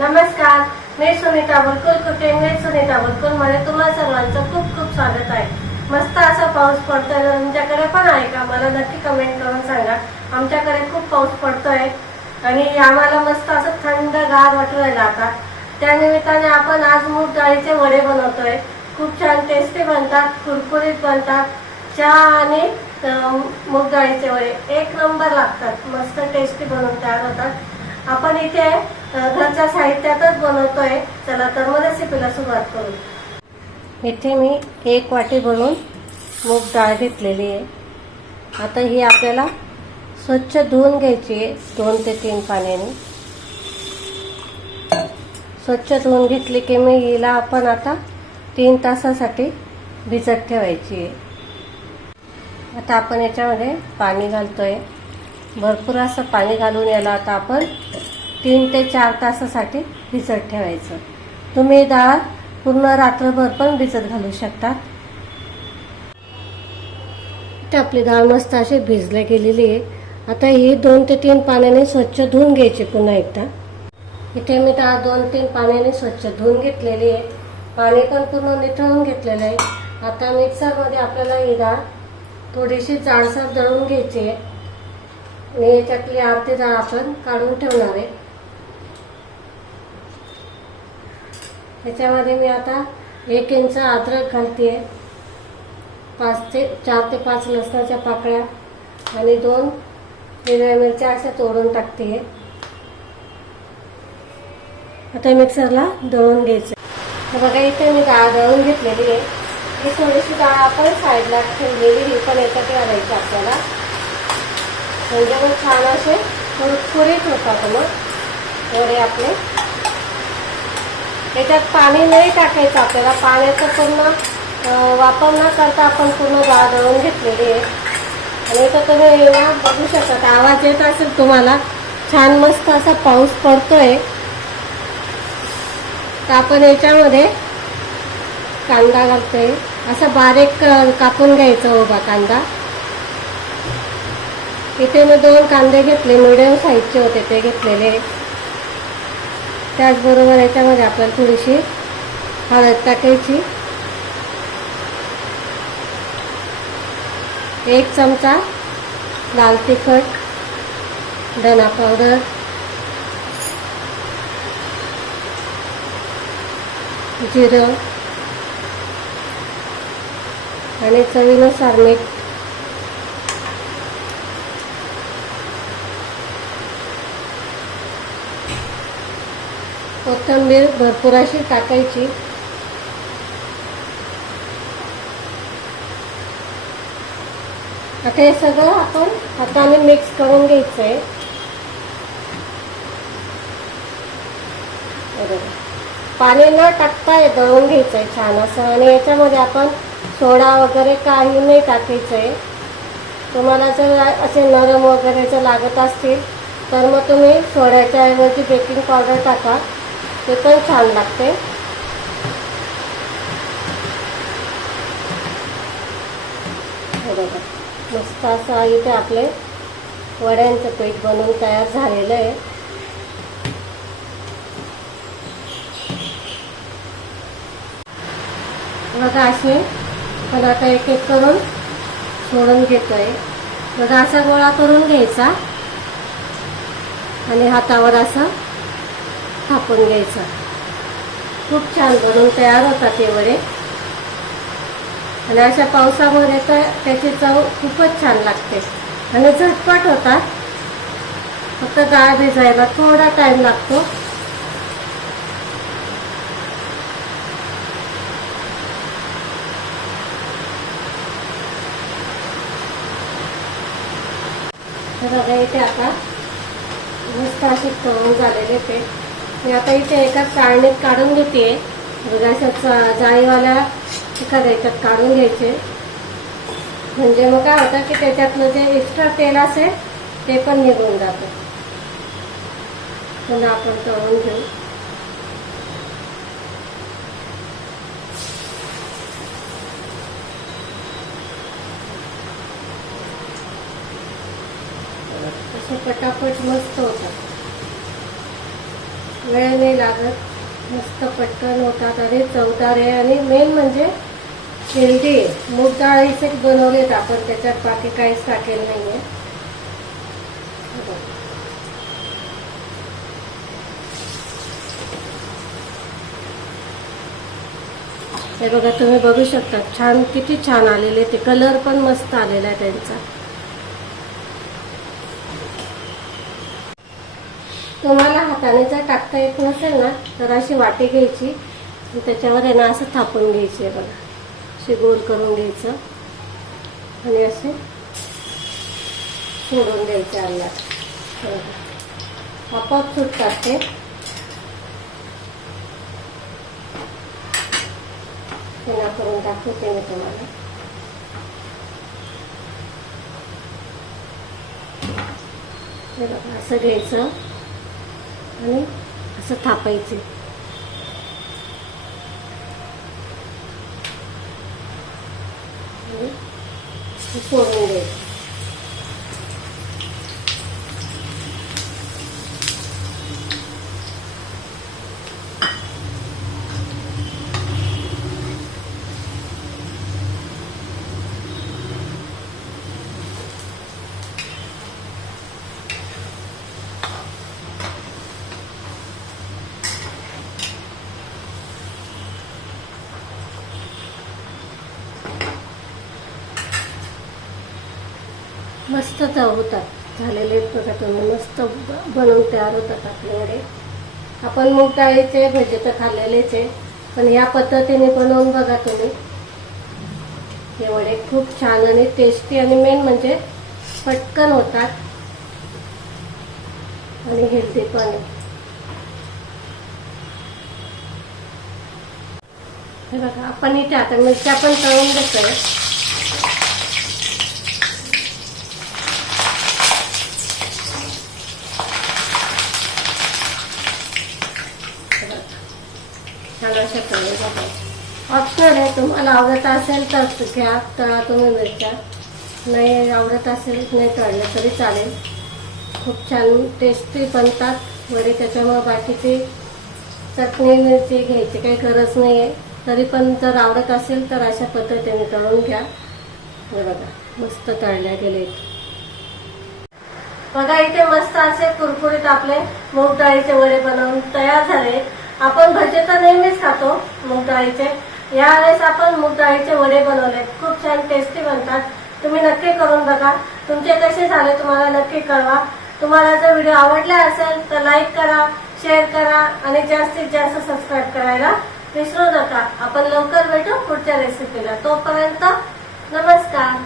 नमस्कार मी Sunita Bulkul cooking with Sunita बुलकुलमध्ये तुम्हा सर्वांचं खूप खूप स्वागत आहे. मस्त असा पाऊस पडतोय ना तुमच्याकडे पण आहे का? मला नक्की कमेंट करून सांगा. आमच्याकडे खूप पाऊस पडतोय आणि आम्हाला मस्त असं थंड गार वाटू राहिला आता. त्यानिमित्ताने आपण आज मूग डाळीचे वडे बनवतोय. खूप छान टेस्टी बनतात कुरकुरीत बनतात. चहा आणि मूग डाळीचे वडे. एक नंबर लागतात. मस्त टेस्टी बनवून तयार होतात. आपण इथे घरच्या साहित्यातच बनवतोय. चला तर मग रेसिपीला सुरुवात करू. इथे मी एक वाटी भरून मूग डाळ घेतलेली आहे. आता ही आपल्याला स्वच्छ धुवून घ्यायची आहे दोन ते तीन पाण्याने. स्वच्छ धुवून घेतली की मी हिला आपण आता तीन तासासाठी भिजत ठेवायची आहे. आता आपण याच्यामध्ये पाणी घालतोय. भरपूर असं पाणी घालून याला आता आपण तीन ते चार तासासाठी भिजत ठेवायचं. तुम्ही डाळ पूर्ण रात्रभर पण भिजत घालू शकता. आपली डाळ मस्त अशी भिजली गेलेली आहे. आता ही दोन ते तीन पाण्याने स्वच्छ धुवून घ्यायची पुन्हा एकदा. इथे मी डाळ दोन तीन पाण्याने स्वच्छ धुवून घेतलेली आहे. पाणी पण पूर्ण निथळून घेतलेलं आहे. आता मिक्सरमध्ये आपल्याला ही डाळ थोडीशी जाडसर दळून घ्यायची आहे. आणि याच्यातली अर्धी डाळ आपण काढून ठेवणार आहे. त्याच्यामध्ये मी आता एक इंच अद्रक घालते पाच ते चार ते पाच लसणाच्या पाकळ्या आणि दोन हिरव्या मिरच्या अशा तोडून टाकते आता मिक्सरला दळून घ्यायचं. तर बघा इथे मी डाळ दळून घेतलेली आहे. ही थोडीशी डाळ आपण साईडला ठेवलेली ही पण याच्यात घालायची आपल्याला. म्हणजे मग छान असे कुरकुरीत होतात मग. थोडे आपले. याच्यात पाणी नाही टाकायचं आपल्याला. पाण्याचा पूर्ण वापर न करता आपण पूर्ण डाळ दळून घेतलेली आहे. आणि इथं तुम्ही ना बघू शकता. आवाज येत असेल तुम्हाला. छान मस्त असा पाऊस पडतोय. तर आपण याच्यामध्ये कांदा घालतोय. असा बारीक कापून घ्यायचा उभा कांदा. इथे मी दोन कांदे घेतले. मिडियम साईजचे होते ते घेतलेले. त्याचबरोबर याच्यामध्ये आपल्याला थोडीशी हळद टाकायची. एक चमचा लाल तिखट धना पावडर. जिरं. आणि चवीनुसार मीठ कोथिंबीर भरपूर अशी टाकायची. आता हे सगळं आपण हाताने मिक्स करून घ्यायचं आहे पाणी न टाकता हे दळून घ्यायचं आहे छान असं आणि याच्यामध्ये आपण सोडा वगैरे काही नाही टाकायचं आहे तुम्हाला जर असे नरम वगैरे जर लागत असतील तर मग तुम्ही सोड्याच्या ऐवजी बेकिंग पावडर टाका. ते पण छान लागते. हे बघा मस्त असं इथे आपले वड्यांचं पीठ बनवून तयार झालेलं आहे. बघा असे पण आता एक एक करून सोडून घेतोय. बघा असा गोळा करून घ्यायचा. आणि हातावर असं थापून घ्यायचं. खूप छान बनून तयार होतात हे वडे. आणि अशा पावसामध्ये तर त्याची चव खूपच छान लागते. आणि झटपट होतात. फक्त डाळ भिजायला थोडा टाइम लागतो. बघा इथे आता मस्त असे तळून झालेले ते मी आता इथे एका चाळणीत काढून घेते. बघा अशा चा- एखाद्या याच्यात काढून घ्यायचे. म्हणजे मग काय होतं की त्याच्यातलं जे एक्स्ट्रा तेल असेल ते पण निघून जातं. पुन्हा आपण तळून घेऊ. असे पटापट मस्त होतात वेळ नाही लागत. मस्त पटकन होतात आणि चवदार आहे आणि मेन म्हणजे हेल्दी आहे मूग डाळीचे बनवलेत आपण. त्याच्यात बाकी काहीच टाकेल नाही आहे हे बघा तुम्ही बघू शकता. छान किती छान आलेले ते. कलर पण मस्त आलेला आहे त्यांचा. तुम्हाला हाताने जर टाकता येत नसेल ना तर अशी वाटी घ्यायची. त्याच्यावर आहे ना असं थापून घ्यायची आहे बघा. अशी गोल करून घ्यायचं आणि असे सोडून द्यायचे अन्नात आपोआप सुटतात ते पुन्हा करून दाखवते मी तुम्हाला. हे बघा असं घ्यायचं. आणि असं थापायचे. आणि हो? सोडून द्यायचं. मस्त होतात. झालेले आहेत बघा तुम्ही मस्त बनवून तयार होतात आपल्याकडे. आपण मूग डाळीचे भजे तर खाल्लेलेच आहे. पण या पद्धतीने बनवून बघा तुम्ही. हे वडे खूप छान आणि टेस्टी आणि मेन म्हणजे पटकन होतात. आणि हेल्दी पण आहे. हे बघा आपण इथे आता मिरच्या पण तळून घेतोय छान अशा तळून जातात ऑप्शनल आहे तुम्हाला आवडत असेल तर घ्या तळा तुम्ही मिरच्या. नाही आवडत असेल नाही तळलं तरी चालेल. खूप छान टेस्टी बनतात. वडे त्याच्यामुळे बाकीची चटणी मिरची घ्यायची काही गरज नाही आहे तरी पण जर आवडत असेल तर अशा पद्धतीने तळून घ्या. बघा मस्त तळल्या गेले बघा इथे मस्त असे कुरकुरीत आपले मूग डाळीचे वडे बनवून तयार झाले. आपण भजे तर नेहमीच खातो मूग डाळीचे. यावेळेस आपण मूग डाळीचे वडे बनवले. खूप छान टेस्टी बनतात. तुम्ही नक्की करून बघा. तुमचे कसे झाले तुम्हाला नक्की कळवा. तुम्हाला जर व्हिडिओ आवडला असेल तर लाईक करा शेअर करा आणि जास्तीत जास्त सबस्क्राईब करायला विसरू नका. आपण लवकर भेटू पुढच्या रेसिपीला तोपर्यंत नमस्कार.